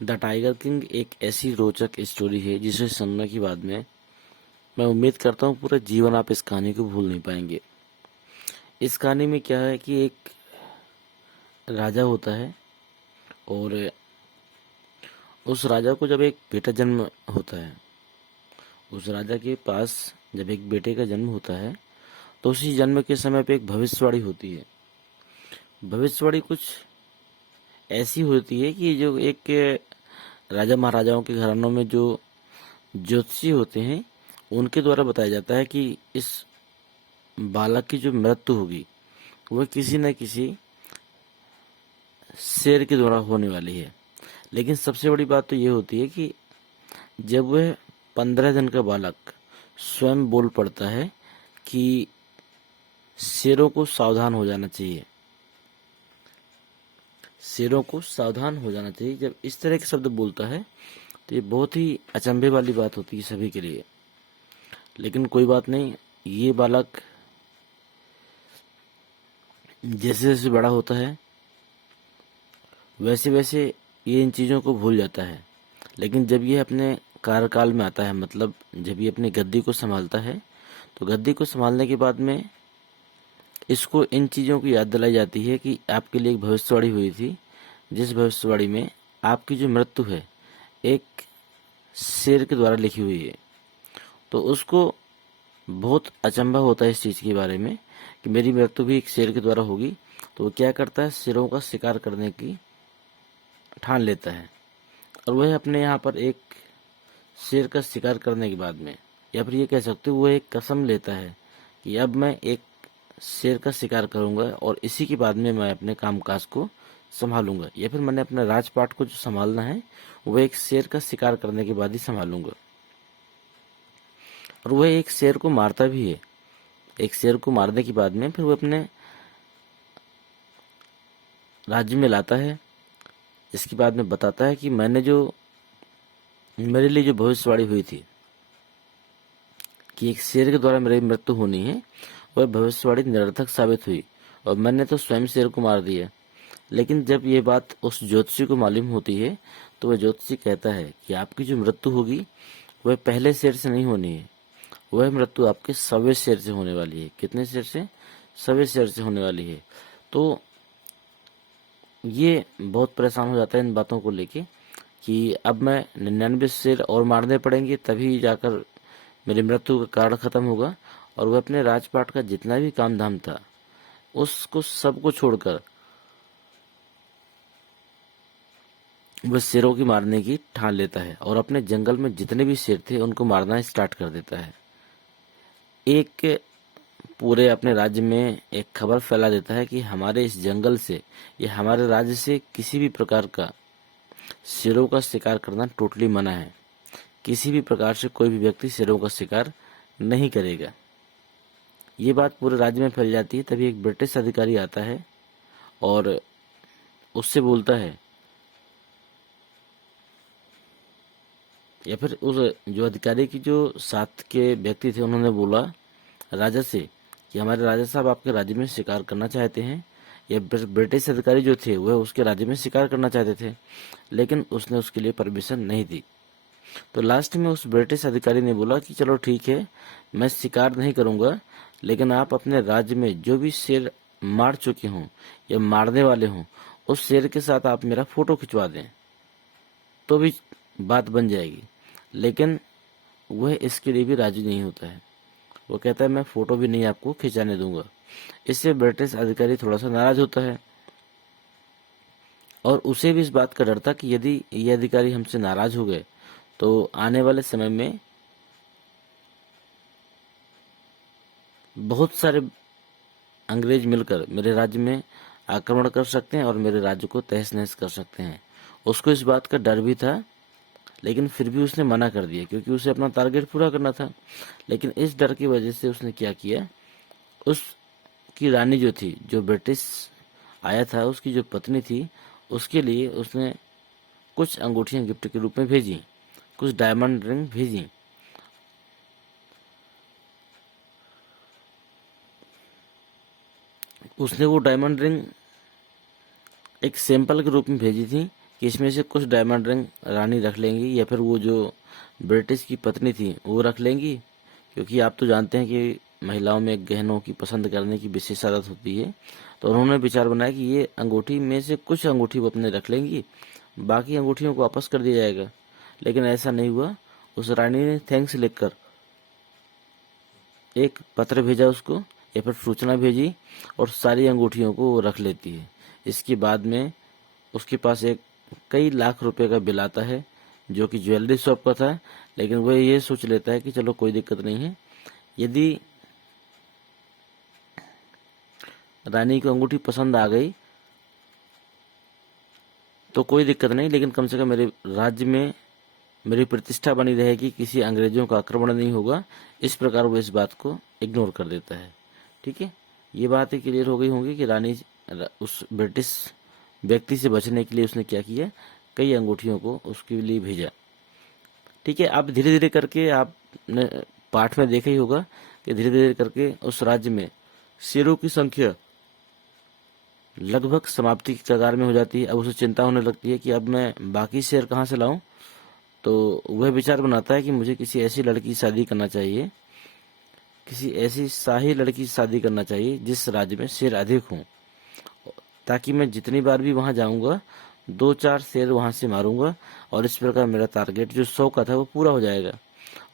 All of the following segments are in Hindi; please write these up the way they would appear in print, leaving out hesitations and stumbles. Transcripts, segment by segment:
द टाइगर किंग एक ऐसी रोचक स्टोरी है जिसे सुनने के बाद में मैं उम्मीद करता हूँ पूरा जीवन आप इस कहानी को भूल नहीं पाएंगे। इस कहानी में क्या है कि एक राजा होता है और उस राजा को जब एक बेटा जन्म होता है, उस राजा के पास जब एक बेटे का जन्म होता है तो उसी जन्म के समय पे एक भविष्यवाणी होती है। भविष्यवाणी कुछ ऐसी होती है कि जो एक राजा महाराजाओं के घरानों में जो ज्योतिषी होते हैं उनके द्वारा बताया जाता है कि इस बालक की जो मृत्यु होगी वह किसी न किसी शेर के द्वारा होने वाली है। लेकिन सबसे बड़ी बात तो ये होती है कि जब वह 15 दिन का बालक स्वयं बोल पड़ता है कि शेरों को सावधान हो जाना चाहिए, शेरों को सावधान हो जाना चाहिए, जब इस तरह के शब्द बोलता है तो ये बहुत ही अचंभे वाली बात होती है सभी के लिए। लेकिन कोई बात नहीं, ये बालक जैसे जैसे बड़ा होता है वैसे वैसे ये इन चीज़ों को भूल जाता है। लेकिन जब ये अपने कार्यकाल में आता है, मतलब जब ये अपनी गद्दी को संभालता है, तो गद्दी को संभालने के बाद में इसको इन चीज़ों की याद दिलाई जाती है कि आपके लिए एक भविष्यवाणी हुई थी, जिस भविष्यवाणी में आपकी जो मृत्यु है एक शेर के द्वारा लिखी हुई है। तो उसको बहुत अचंभा होता है इस चीज़ के बारे में कि मेरी मृत्यु भी एक शेर के द्वारा होगी। तो वो क्या करता है, शेरों का शिकार करने की ठान लेता है और वह अपने यहाँ पर एक शेर का शिकार करने के बाद में, या फिर ये कह सकते हो वो एक कसम लेता है कि अब मैं एक शेर का शिकार करूंगा और इसी के बाद में मैं अपने कामकाज को संभालूंगा, या फिर मैंने अपने राजपाट को जो संभालना है वो एक शेर का शिकार करने के बाद ही संभालूंगा। और वह एक शेर को मारता भी है। एक शेर को मारने के बाद में फिर वो अपने राज्य में लाता है। इसके बाद में बताता है कि मैंने जो मेरे लिए जो भविष्यवाणी हुई थी कि एक शेर के द्वारा मेरी मृत्यु होनी है, वह भविष्यवाणी निरर्थक साबित हुई और मैंने तो स्वयं शेर को मार दिया। लेकिन जब ये बात उस ज्योतिषी को मालूम होती है तो वह ज्योतिषी कहता है कि आपकी जो मृत्यु होगी वह पहले शेर से नहीं होनी है, वह मृत्यु आपके 100वें शेर से होने वाली है। कितने शेर से? 100वें शेर से होने वाली है। तो ये बहुत परेशान हो जाता है इन बातों को लेके कि अब मैं 99 शेर और मारने पड़ेंगे तभी जाकर मेरी मृत्यु का कारण खत्म होगा। और वह अपने राजपाट का जितना भी काम धाम था उसको सबको छोड़कर वह शेरों की मारने की ठान लेता है और अपने जंगल में जितने भी शेर थे उनको मारना स्टार्ट कर देता है। एक पूरे अपने राज्य में एक खबर फैला देता है कि हमारे इस जंगल से या हमारे राज्य से किसी भी प्रकार का शेरों का शिकार करना टोटली मना है। किसी भी प्रकार से कोई भी व्यक्ति शेरों का शिकार नहीं करेगा। ये बात पूरे राज्य में फैल जाती है। तभी एक ब्रिटिश अधिकारी आता है और उससे बोलता है, या फिर उस जो अधिकारी की जो साथ के व्यक्ति थे उन्होंने बोला राजा से कि हमारे राजा साहब आपके राज्य में शिकार करना चाहते हैं। या ब्रिटिश अधिकारी जो थे वह उसके राज्य में शिकार करना चाहते थे, लेकिन उसने उसके लिए परमिशन नहीं दी। तो लास्ट में उस ब्रिटिश अधिकारी ने बोला कि चलो ठीक है, मैं शिकार नहीं करूंगा, लेकिन आप अपने राज्य में जो भी शेर मार चुके हों या मारने वाले हों उस शेर के साथ आप मेरा फोटो खिंचवा दें तो भी बात बन जाएगी। लेकिन वह इसके लिए भी राजी नहीं होता है। वो कहता है मैं फोटो भी नहीं आपको खिंचाने दूंगा। इससे ब्रिटिश अधिकारी थोड़ा सा नाराज होता है और उसे भी इस बात का डर था कि यदि ये अधिकारी हमसे नाराज हो गए तो आने वाले समय में बहुत सारे अंग्रेज मिलकर मेरे राज्य में आक्रमण कर सकते हैं और मेरे राज्य को तहस नहस कर सकते हैं। उसको इस बात का डर भी था, लेकिन फिर भी उसने मना कर दिया क्योंकि उसे अपना टारगेट पूरा करना था। लेकिन इस डर की वजह से उसने क्या किया, उसकी रानी जो थी, जो ब्रिटिश आया था, उसकी जो पत्नी थी, उसके लिए उसने कुछ अंगूठियां गिफ्ट के रूप में भेजी, कुछ डायमंड रिंग भेजी। उसने वो डायमंड रिंग एक सैंपल के रूप में भेजी थी कि इसमें से कुछ डायमंड रिंग रानी रख लेंगी या फिर वो जो ब्रिटिश की पत्नी थी वो रख लेंगी, क्योंकि आप तो जानते हैं कि महिलाओं में गहनों की पसंद करने की विशेष आदत होती है। तो उन्होंने विचार बनाया कि ये अंगूठी में से कुछ अंगूठी वो अपने रख लेंगी, बाकी अंगूठियों को वापस कर दिया जाएगा। लेकिन ऐसा नहीं हुआ। उस रानी ने थैंक्स लिखकर एक पत्र भेजा उसको, या फिर सूचना भेजी, और सारी अंगूठियों को वो रख लेती है। इसके बाद में उसके पास एक कई लाख रुपए का बिल आता है, जो कि ज्वेलरी शॉप का था। लेकिन वह ये सोच लेता है कि चलो कोई दिक्कत नहीं है, यदि रानी को अंगूठी पसंद आ गई तो कोई दिक्कत नहीं, लेकिन कम से कम मेरे राज्य में मेरी प्रतिष्ठा बनी रहेगी, किसी अंग्रेजों का आक्रमण नहीं होगा। इस प्रकार वो इस बात को इग्नोर कर देता है। ठीक है, ये बातें क्लियर हो गई होंगी कि रानी उस ब्रिटिश व्यक्ति से बचने के लिए उसने क्या किया, कई अंगूठियों को उसके लिए भेजा। ठीक है, आप धीरे धीरे करके आपने पाठ में देखा ही होगा कि धीरे धीरे करके उस राज्य में शेरों की संख्या लगभग समाप्ति की कगार में हो जाती है। अब उसे चिंता होने लगती है कि अब मैं बाकी शेर कहाँ से लाऊं। तो वह विचार बनाता है कि मुझे किसी ऐसी लड़की की शादी करना चाहिए, किसी ऐसी शाही लड़की से शादी करना चाहिए जिस राज्य में शेर अधिक हों, ताकि मैं जितनी बार भी वहां जाऊंगा 2-4 शेर वहां से मारूंगा, और इस प्रकार मेरा टारगेट जो 100 का था वो पूरा हो जाएगा।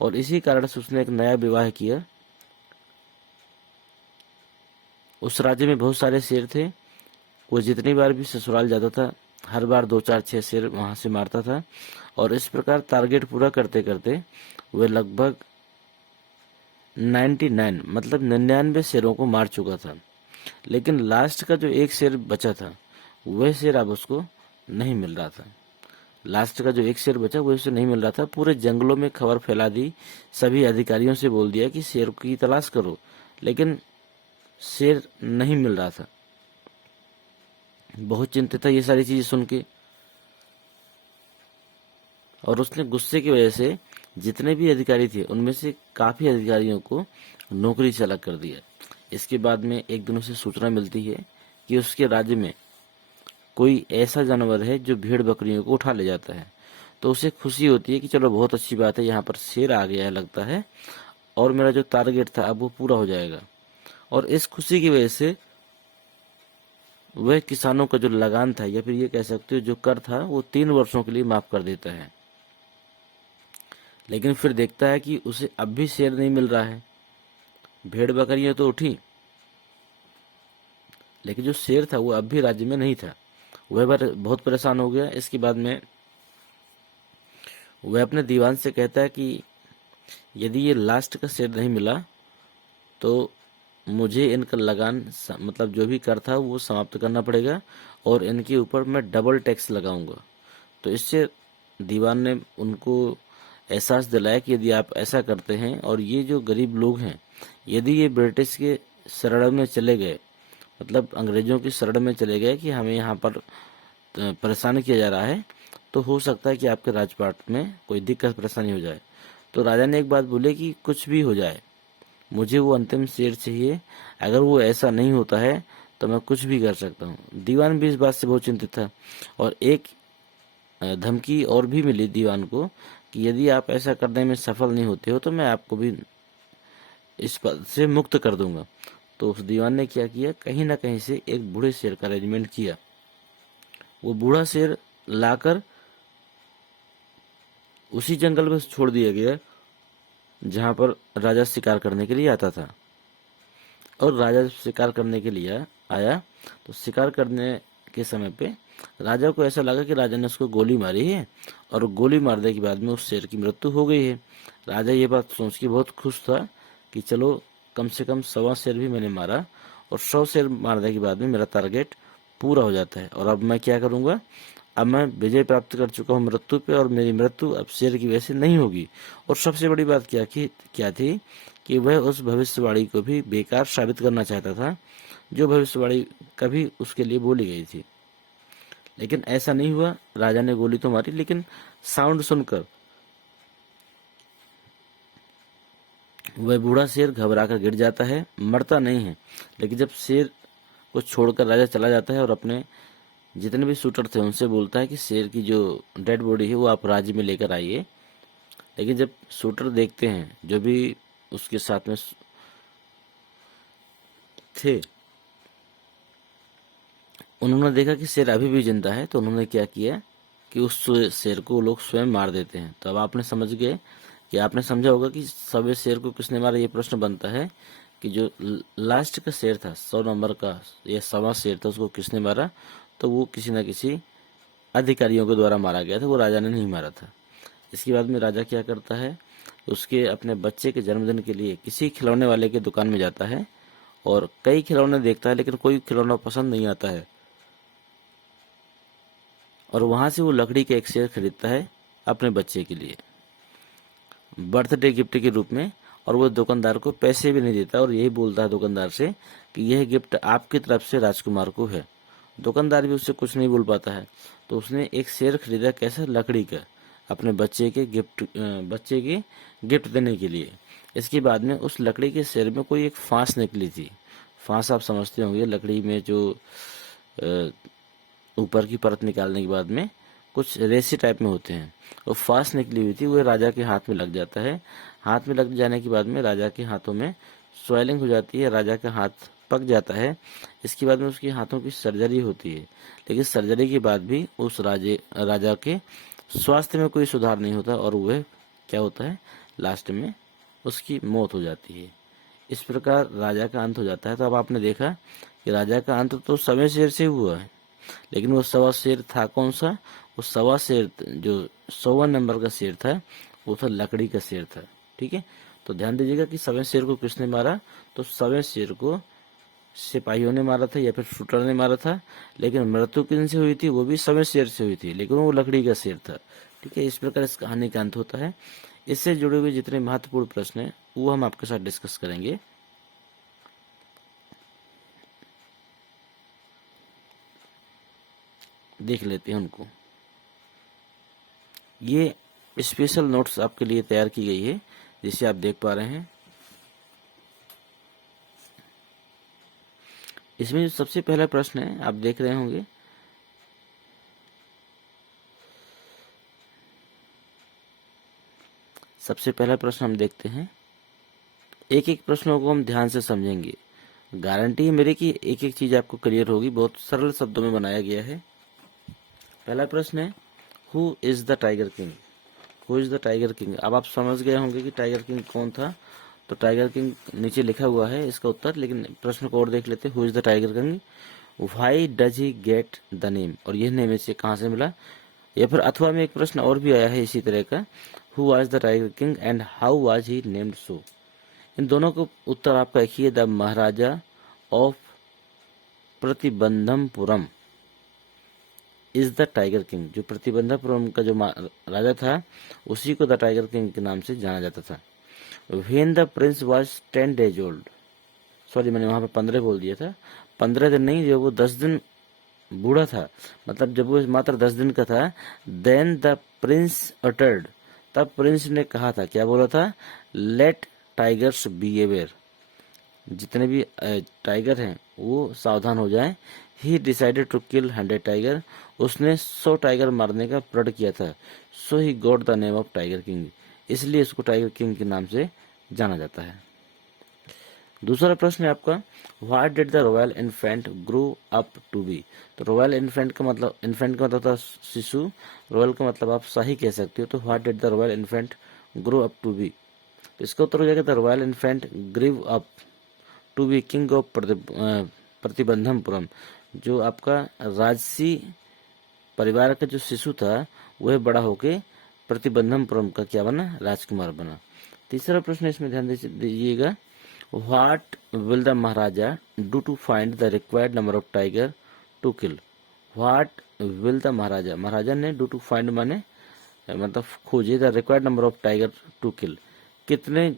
और इसी कारण से उसने एक नया विवाह किया। उस राज्य में बहुत सारे शेर थे। वो जितनी बार भी ससुराल जाता था हर बार 2-4-6 शेर वहां से मारता था, और इस प्रकार टारगेट पूरा करते करते वह लगभग 99 मतलब 99 शेरों को मार चुका था। लेकिन लास्ट का जो एक शेर बचा था वह शेर अब उसको नहीं मिल रहा था। लास्ट का जो एक शेर बचा वो उसे नहीं मिल रहा था। पूरे जंगलों में खबर फैला दी, सभी अधिकारियों से बोल दिया कि शेर की तलाश करो, लेकिन शेर नहीं मिल रहा था। बहुत चिंतित था ये सारी चीजें सुन के, और उसने गुस्से की वजह से जितने भी अधिकारी थे उनमें से काफी अधिकारियों को नौकरी से अलग कर दिया। इसके बाद में एक दिन उसे सूचना मिलती है कि उसके राज्य में कोई ऐसा जानवर है जो भेड़ बकरियों को उठा ले जाता है। तो उसे खुशी होती है कि चलो बहुत अच्छी बात है, यहाँ पर शेर आ गया है लगता है, और मेरा जो टारगेट था अब वो पूरा हो जाएगा। और इस खुशी की वजह से वह किसानों का जो लगान था, या फिर ये कह सकते हो जो कर था, वो 3 वर्षों के लिए माफ कर देता है। लेकिन फिर देखता है कि उसे अब भी शेर नहीं मिल रहा है। भेड़ बकरियां तो उठी, लेकिन जो शेर था वो अब भी राज्य में नहीं था। वह बहुत परेशान हो गया। इसके बाद में वह अपने दीवान से कहता है कि यदि ये लास्ट का शेर नहीं मिला तो मुझे इनका लगान मतलब जो भी कर था वो समाप्त करना पड़ेगा, और इनके ऊपर मैं डबल टैक्स लगाऊंगा। तो इससे दीवान ने उनको एहसास दिलाया कि यदि आप ऐसा करते हैं और ये जो गरीब लोग हैं यदि ये ब्रिटिश के शरण में चले गए, मतलब अंग्रेजों की शरण में चले गए कि हमें यहाँ पर परेशान किया जा रहा है, तो हो सकता है कि आपके राजपाट में कोई दिक्कत परेशानी हो जाए। तो राजा ने एक बात बोले कि कुछ भी हो जाए मुझे वो अंतिम शेर चाहिए, अगर वो ऐसा नहीं होता है तो मैं कुछ भी कर सकता हूँ। दीवान भी इस बात से बहुत चिंतित था, और एक धमकी और भी मिली दीवान को कि यदि आप ऐसा करने में सफल नहीं होते हो तो मैं आपको भी इस पद से मुक्त कर दूंगा। तो उस दीवान ने क्या किया, कहीं ना कहीं से एक बूढ़े शेर का अरेंजमेंट किया। वो बूढ़ा शेर लाकर उसी जंगल में छोड़ दिया गया जहां पर राजा शिकार करने के लिए आता था। और राजा शिकार करने के लिए आया तो शिकार करने के समय पे राजा को ऐसा लगा कि राजा ने उसको गोली मारी है, और गोली मारने के बाद में उस शेर की मृत्यु हो गई है। राजा ये बात सोच के बहुत खुश था कि चलो कम से कम 100 शेर भी मैंने मारा, और 100 शेर मारने के बाद में मेरा टारगेट पूरा हो जाता है। और अब मैं क्या करूंगा, अब मैं विजय प्राप्त कर चुका हूँ मृत्यु पे, और मेरी मृत्यु अब शेर की वजह से नहीं होगी। और सबसे बड़ी बात क्या थी कि वह उस भविष्यवाणी को भी बेकार साबित करना चाहता था जो भविष्यवाणी कभी उसके लिए बोली गई थी। लेकिन ऐसा नहीं हुआ। राजा ने गोली तो मारी, लेकिन साउंड सुनकर वह बूढ़ा शेर घबराकर गिर जाता है, मरता नहीं है। लेकिन जब शेर को छोड़कर राजा चला जाता है और अपने जितने भी शूटर थे उनसे बोलता है कि शेर की जो डेड बॉडी है वो आप राज्य में लेकर आइए। लेकिन जब शूटर देखते हैं जो भी उसके साथ में थे, उन्होंने देखा कि शेर अभी भी जिंदा है, तो उन्होंने क्या किया कि उस शेर को वो लोग स्वयं मार देते हैं। तो अब आपने समझ गए कि आपने समझा होगा कि सवे शेर को किसने मारा। ये प्रश्न बनता है कि जो लास्ट का शेर था, 100 नंबर का या 100वां शेर था, उसको किसने मारा। तो वो किसी न किसी अधिकारियों के द्वारा मारा गया था, वो राजा ने नहीं मारा था। इसके बाद में राजा क्या करता है, उसके अपने बच्चे के जन्मदिन के लिए किसी खिलौने वाले के दुकान में जाता है और कई खिलौने देखता है, लेकिन कोई खिलौना पसंद नहीं आता है, और वहां से वो लकड़ी का एक शेर खरीदता है अपने बच्चे के लिए बर्थडे गिफ्ट के रूप में। और वो दुकानदार को पैसे भी नहीं देता और यही बोलता है दुकानदार से कि यह गिफ्ट आपकी तरफ से राजकुमार को है। दुकानदार भी उससे कुछ नहीं बोल पाता है। तो उसने एक शेर खरीदा, कैसा, लकड़ी का, अपने बच्चे के गिफ्ट देने के लिए। इसके बाद में उस लकड़ी के शेर में कोई एक फांस निकली थी। फांस आप समझते होंगे, लकड़ी में जो ऊपर की परत निकालने के बाद में कुछ रेसे टाइप में होते हैं, वो फांस निकली हुई थी, वो राजा के हाथ में लग जाता है। हाथ में लग जाने के बाद में राजा के हाथों में स्वेलिंग हो जाती है, राजा का हाथ पक जाता है। इसके बाद में उसके हाथों की सर्जरी होती है, लेकिन सर्जरी के बाद भी उस राजा के स्वास्थ्य में कोई सुधार नहीं होता और वह क्या होता है, लास्ट में उसकी मौत हो जाती है। इस प्रकार राजा का अंत हो जाता है। तो अब आपने देखा कि राजा का अंत तो समय शेर से हुआ है, लेकिन वो 100वां शेर था कौन सा, वो 100वां शेर जो 100वां नंबर का शेर था वो था लकड़ी का शेर था। ठीक है, तो ध्यान दीजिएगा कि 100वें शेर को किसने मारा। तो 100वें शेर को सिपाहियों ने मारा था या फिर शूटर ने मारा था, लेकिन मृत्यु किनसे हुई थी, वो भी 100वें शेर से हुई थी, लेकिन वो लकड़ी का शेर था। ठीक है, इस प्रकार इस कहानी का अंत होता है। इससे जुड़े हुए जितने महत्वपूर्ण प्रश्न हैं वो हम आपके साथ डिस्कस करेंगे। देख लेते हैं उनको। ये स्पेशल नोट्स आपके लिए तैयार की गई है, जिसे आप देख पा रहे हैं। इसमें जो सबसे पहला प्रश्न है आप देख रहे होंगे, सबसे पहला प्रश्न हम देखते हैं। एक एक प्रश्नों को हम ध्यान से समझेंगे। गारंटी है मेरी कि एक एक चीज आपको क्लियर होगी। बहुत सरल शब्दों में बनाया गया है। पहला प्रश्न है, who is the tiger king. Who is the tiger king. अब आप समझ गए होंगे कि टाइगर किंग कौन था। तो टाइगर किंग नीचे लिखा हुआ है इसका उत्तर, लेकिन प्रश्न को और देख लेते हैं। Who is the tiger king, why does he get the name, और यह नेम इसे कहाँ से मिला। या फिर अथवा में एक प्रश्न और भी आया है इसी तरह का, who was the tiger king and how was he named so. इन दोनों का उत्तर आपका एक ही है, the maharaja of Pratibandhampuram is the tiger king. जो प्रतिबंधपुरम का जो राजा था उसी को द टाइगर किंग के नाम से जाना जाता था। When the Prince was 10 days old, sorry मैंने वहां पे 15 बोल दिया था, 15 दिन नहीं, जो वो 10 दिन बूढ़ा था, मतलब जब वो मात्र 10 दिन का था। देन द प्रिंस अटर्ड, तब प्रिंस ने कहा था, क्या बोला था, लेट टाइगर्स बी अवेयर, जितने भी टाइगर हैं वो सावधान हो जाएं। He decided to kill 100 tiger, उसने 100 टाइगर मारने का प्रण किया था। So he got the name of tiger king, इसलिए इसको टाइगर किंग के नाम से जाना जाता है। दूसरा प्रश्न है आपका, what did the royal infant grow up to be. तो रॉयल इन्फेंट का मतलब था शिशु, रॉयल का मतलब आप शाही कह सकते हो। तो what did the royal infant grow up to be, तो इसका उत्तर हो जाएगा the royal infant grew up to be king of Pratibandapuram. जो आपका राजसी परिवार का जो शिशु था वह बड़ा होके प्रतिबंधमपुरम का क्या बना, राजकुमार बना। तीसरा प्रश्न इसमें ध्यान दीजिएगा, what will the Maharaja do to find the required number of tiger to kill. What will the Maharaja, Maharaja ने डू टू फाइंड माने मतलब खोजे, the required number of tiger to kill, कितने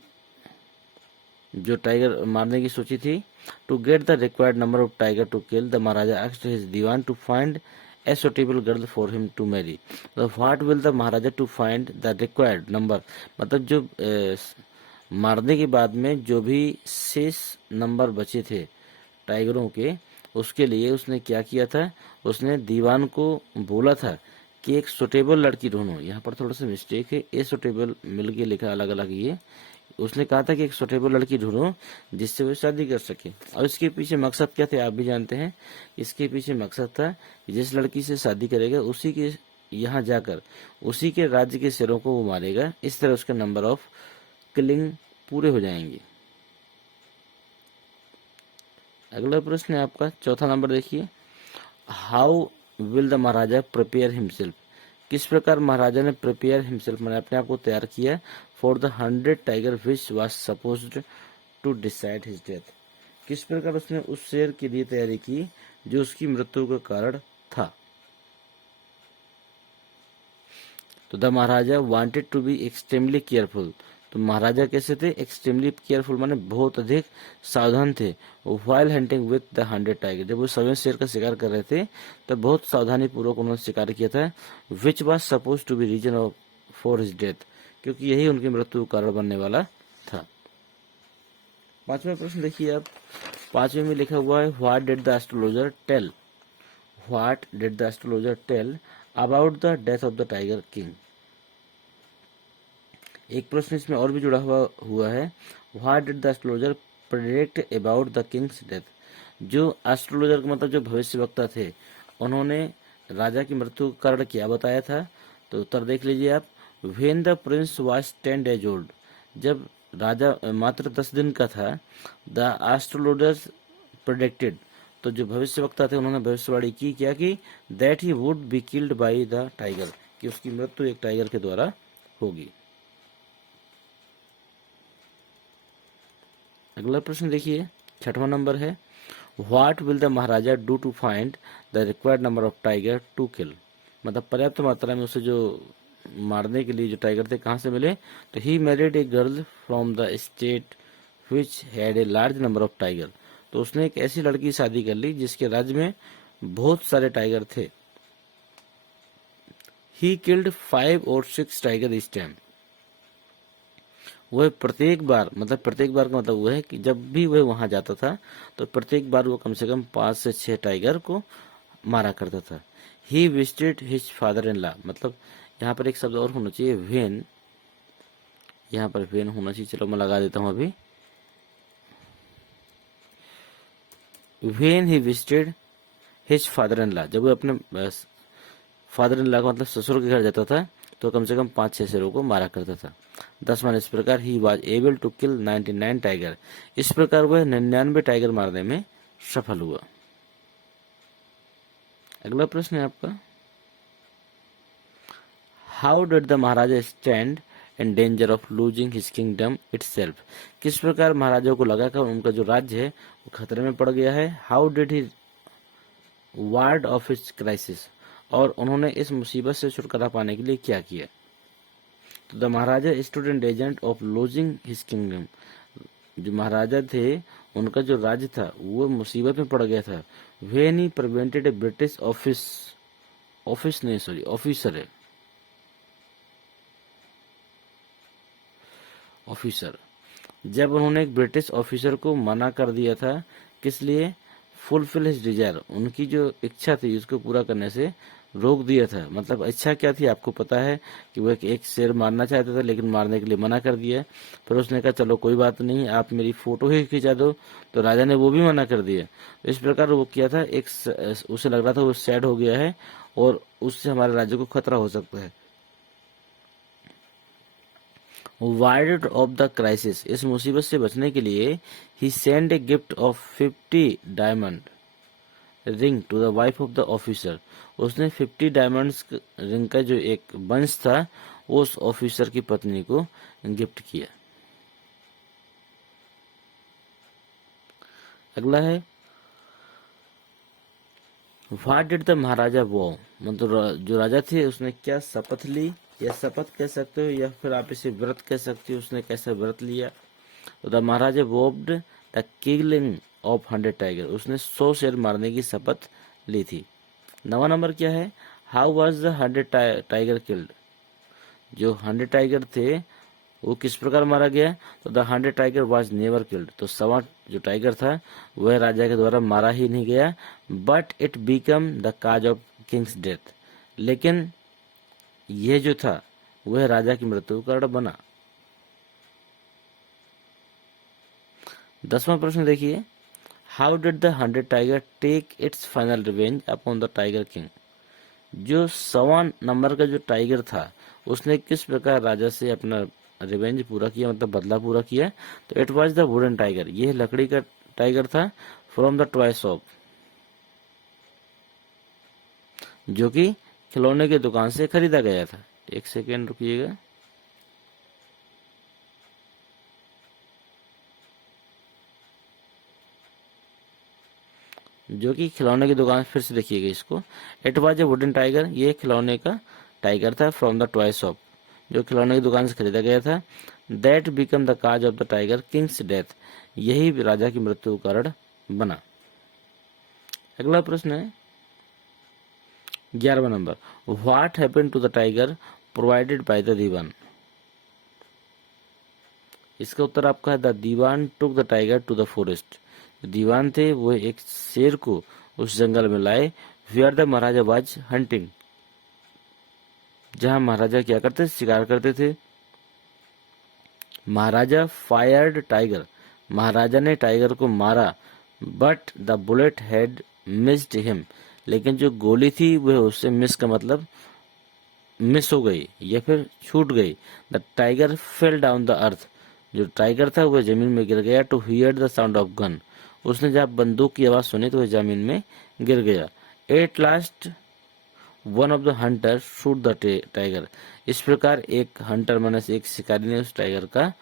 जो टाइगर मारने की सोची थी। To get the required number of tiger to kill, the Maharaja asked his dewan to find a suitable girl for him to marry. What will the Maharaja to find the required number, मतलब जो मारने के बाद में जो भी शेष नंबर बचे थे टाइगरों के, उसके लिए उसने क्या किया था, उसने दीवान को बोला था कि एक सुटेबल लड़की ढूंढो। यहाँ पर थोड़ा सा मिस्टेक है, ए सुटेबल मिल के लिखा अलग अलग। ये उसने कहा था कि एक सुटेबल लड़की ढूंढो जिससे वो शादी कर सके। और इसके पीछे मकसद क्या थे आप भी जानते हैं। इसके पीछे मकसद था कि जिस लड़की से शादी करेगा उसी के यहाँ जाकर उसी के राज्य के शेरों को वो मारेगा। इस तरह उसके नंबर ऑफ किलिंग पूरे हो जाएंगे। अगला प्रश्न है आपका चौथा नंबर, देखिए, how will the Maharaja prepare himself. किस प्रकार महाराजा ने प्रिपेयर हिमसेल्फ मैंने अपने आप को तैयार किया for the 100 tiger which was supposed to decide his death. किस प्रकार उसने उस शेर के लिए तैयारी की जो उसकी मृत्यु का कारण था। तो the Maharaja wanted to be extremely careful. तो महाराजा कैसे थे, एक्सट्रीमली केयरफुल माने बहुत अधिक सावधान थे। While hunting with the 100 tiger, जब वो 100 शेर का शिकार कर रहे थे तब बहुत सावधानी पूर्वक उन्होंने शिकार किया था। Which was suppose to be reason of for his death, क्योंकि यही उनकी मृत्यु का कारण बनने वाला था। पांचवा प्रश्न देखिए आप, पांचवे में लिखा हुआ है what did the astrologer tell, what did the astrologer tell about the death of the tiger king. एक प्रश्न इसमें और भी जुड़ा हुआ है, what did the astrologer predict about the king's death. जो एस्ट्रोलॉजर का मतलब जो भविष्यवक्ता थे, उन्होंने राजा की मृत्यु का कारण क्या बताया था। तो उत्तर देख लीजिए आप, when the Prince was 10 days old, जब राजा मात्र 10 दिन का था, द एस्ट्रोलॉजर्स प्रेडिक्टेड, तो जो भविष्यवक्ता थे उन्होंने भविष्यवाणी की क्या की, that he would be killed by the tiger, कि उसकी मृत्यु एक टाइगर के द्वारा होगी। अगला प्रश्न देखिए, छठवां नंबर है, what will the Maharaja do to find the required number of tiger to kill. मतलब पर्याप्त मात्रा में उसे जो मारने के लिए जो टाइगर थे कहाँ से मिले। तो he married a girl from the state which had a large number of tiger. तो उसने एक ऐसी लड़की की शादी कर ली जिसके राज्य में बहुत सारे टाइगर थे। ही किल्ड 5 और 6 टाइगर इस टाइम। वह प्रत्येक बार, मतलब प्रत्येक बार का मतलब वह है कि जब भी वह वहां जाता था तो प्रत्येक बार वो कम से कम 5 से 6 टाइगर को मारा करता था। He visited his father in law, मतलब यहाँ पर एक शब्द और होना चाहिए, वेन, यहाँ पर वेन होना चाहिए, चलो मैं लगा देता हूँ अभी। When he visited his father in law, जब वो अपने फादर इन लॉ का मतलब ससुर के घर जाता था तो कम से कम 5-6 शेरों को मारा करता था। 10वां, इस प्रकार ही was able to kill 99 tiger, इस प्रकार वह 99 टाइगर मारने में सफल हुआ। अगला प्रश्न है आपका, how did the Maharaja stand in danger of losing his kingdom itself. किस प्रकार महाराजा को लगा कि उनका जो राज्य है वो खतरे में पड़ गया है। How did he ward of his crisis, और उन्होंने इस मुसीबत से छुटकारा पाने के लिए क्या किया। तो the Maharaja student agent of losing his kingdom, जो महाराजा थे उनका जो राज्य था वो मुसीबत में पड़ गया था। When he prevented A British officer, जब उन्होंने एक ब्रिटिश ऑफिसर को मना कर दिया था, किस लिए, फुलफिल हिज डिजायर, उनकी जो इच्छा थी उसको पूरा करने से रोक दिया था। मतलब इच्छा क्या थी आपको पता है कि वह एक शेर मारना चाहता था लेकिन मारने के लिए मना कर दिया। फिर उसने कहा चलो कोई बात नहीं, आप मेरी फोटो ही खिंचा दो, तो राजा ने वो भी मना कर दिया। इस प्रकार वो किया था, एक उसे लग रहा था वो सैड हो गया है और उससे हमारे राज्य को खतरा हो सकता है। वार्ड ऑफ द क्राइसिस, इस मुसीबत से बचने के लिए he send a gift of 50 diamond ring to the wife of the officer, उसने 50 डायमंड्स रिंग का जो एक बंच था वो उस ऑफिसर की पत्नी को गिफ्ट किया। अगला है, व्हाट डिड द महाराजा वो, मतलब जो राजा थे उसने क्या शपथ ली, या शपथ कह सकते हो या फिर आप इसे व्रत कह सकते हो, उसने कैसे व्रत लिया। तो the Maharaja vowed the killing of 100 tiger, उसने 100 शेर मारने की शपथ ली थी। 9वां नंबर क्या है, how was the 100 tiger killed, जो 100 टाइगर थे वो किस प्रकार मारा गया? तो the hunted tiger was never killed. तो सवा जो टाइगर था वह राजा के द्वारा मारा ही नहीं गया, but it become the cause of Kings death. लेकिन यह जो था वह राजा की मृत्यु का कारण बना। 10वां प्रश्न देखिए, how did the hunted tiger take its final revenge upon the tiger king. जो 100वां नंबर का जो टाइगर था उसने किस प्रकार राजा से अपना रिवेंज पूरा किया, मतलब बदला पूरा किया? तो it was the wooden tiger. यह लकड़ी का टाइगर था, फ्रॉम द टॉय शॉप, जो कि खिलौने की दुकान से खरीदा गया था। एक सेकेंड रुकिएगा। जो कि खिलौने की दुकान, फिर से देखिएगा इसको। It was a wooden tiger, ये खिलौने का टाइगर था, फ्रॉम द टॉय शॉप, जो खिलौने की दुकान से खरीदा गया था। That become the cause of the tiger Kings death, यही राजा की मृत्यु का कारण बना। अगला प्रश्न है 11वां number, what happened to the tiger provided by the dewan. इसका उत्तर आपका है the dewan took the tiger to the forest. Dewan थे वो एक शेर को उस जंगल में लाए, where the Maharaja was hunting, जहां महाराजा क्या करते थे? शिकार करते थे। महाराजा फायर्ड टाइगर, महाराजा ने टाइगर को मारा, but the bullet had missed him, लेकिन जो गोली थी वह उससे मिस का मतलब मिस हो गई या फिर छूट गई। The tiger fell down the earth, जो टाइगर था वह जमीन में गिर गया। To hear the sound of gun, उसने जब बंदूक की आवाज सुनी तो वह जमीन में गिर गया। At last one of the Hunter shoot the tiger, इस प्रकार एक हंटर माने से एक शिकारी ने उस टाइगर का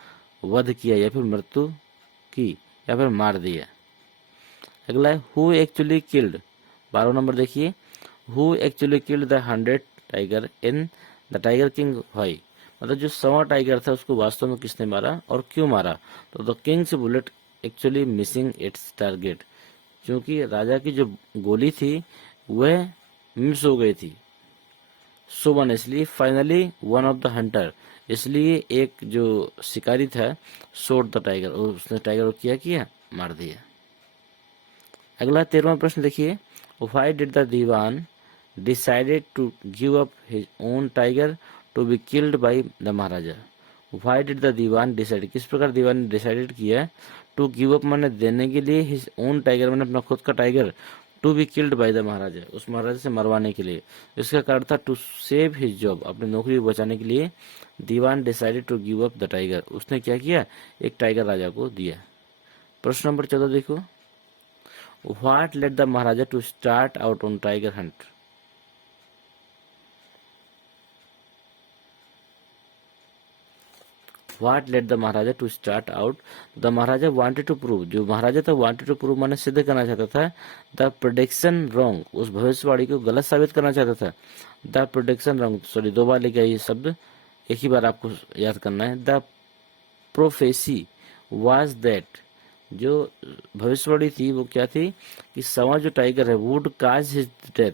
वध किया या फिर मृत्यु की या फिर मार दिया। अगला है हु एक्चुअली किल्ड। 12 नंबर देखिए, who actually killed the 100 tiger in the tiger king why, मतलब जो 100वां टाइगर था उसको वास्तव में किसने मारा और क्यों मारा? तो the Kings bullet actually missing it's target, क्योंकि राजा की जो गोली थी वह मिस हो गई थी। सो वन, इसलिए finally one of the hunter, इसलिए एक जो शिकारी था शॉट द टाइगर, उसने टाइगर को किया मार दिया। अगला 13वां प्रश्न देखिए, why did the Dewan decided to give up his own tiger to be killed by the Maharaja. Why did the Dewan decide, किस प्रकार दीवान ने डिसाइडेड किया? टू गिव अप माने देने के लिए, हिज ओन टाइगर माने अपना खुद का tiger, to be killed by the Maharaja, उस महाराजा से मरवाने के लिए। इसका कारण था टू सेव हिज जॉब, अपनी नौकरी को बचाने के लिए dewan decided to give up the tiger, उसने क्या किया? एक टाइगर राजा को दिया। प्रश्न नंबर 14 देखो, what let the Maharaja to start out on tiger hunt. What led the Maharaja to start out? The Maharaja wanted to prove, जो महाराजा था वांटेड टू प्रूव माने सिद्ध करना चाहता था। द प्रेडिक्शन रॉन्ग, उस भविष्यवाणी को गलत साबित करना चाहता था। द प्रेडिक्शन रॉन्ग, सॉरी 2 बार लिखा ये शब्द, एक ही बार आपको याद करना है। द प्रोफेसी वाज दैट, जो भविष्यवाणी थी वो क्या थी कि 100वां जो टाइगर है वुड काज हिज डेथ,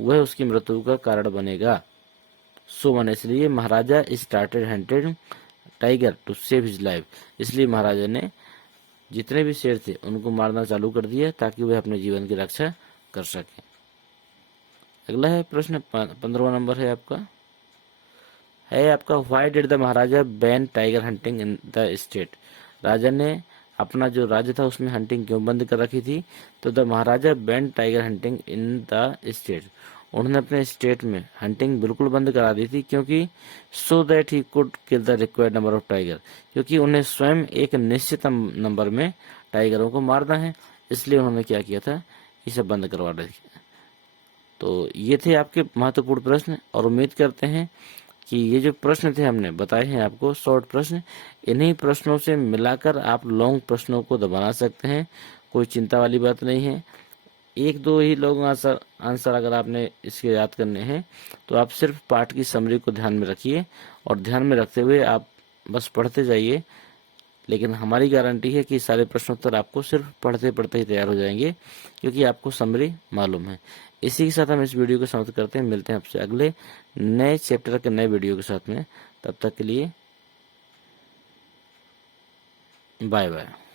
वह उसकी मृत्यु का कारण बनेगा। सो वन, इसलिए Maharaja started hunted tiger to save his life, इसलिए महाराजा ने जितने भी शेर थे उनको मारना चालू कर दिया ताकि वह अपने जीवन की रक्षा कर सके। अगला है प्रश्न 15वां नंबर है आपका why did the Maharaja ban tiger hunting in the state. राजा ने अपना जो राज्य था उसमें हंटिंग क्यों बंद कर रखी थी? तो the Maharaja ban tiger hunting in the state, उन्होंने अपने स्टेट में हंटिंग बिल्कुल बंद करा दी थी, क्योंकि so that he could kill the required number of tiger, क्योंकि उन्हें स्वयं एक निश्चित नंबर में टाइगरों को मारना है, इसलिए उन्होंने क्या किया था? इसे बंद करवा रहे थे। तो ये थे आपके महत्वपूर्ण प्रश्न, और उम्मीद करते हैं कि ये जो प्रश्न थे हमने बताए हैं आपको शॉर्ट प्रश्न, इन्हीं प्रश्नों से मिलाकर आप लॉन्ग प्रश्नों को बना सकते हैं, कोई चिंता वाली बात नहीं है। 1-2 ही लोग आंसर अगर आपने इसके याद करने हैं तो आप सिर्फ पाठ की समरी को ध्यान में रखिए और ध्यान में रखते हुए आप बस पढ़ते जाइए, लेकिन हमारी गारंटी है कि सारे प्रश्नोत्तर आपको सिर्फ पढ़ते पढ़ते ही तैयार हो जाएंगे, क्योंकि आपको समरी मालूम है। इसी के साथ हम इस वीडियो को समाप्त करते हैं, मिलते हैं आपसे अगले नए चैप्टर के नए वीडियो के साथ में, तब तक के लिए बाय बाय।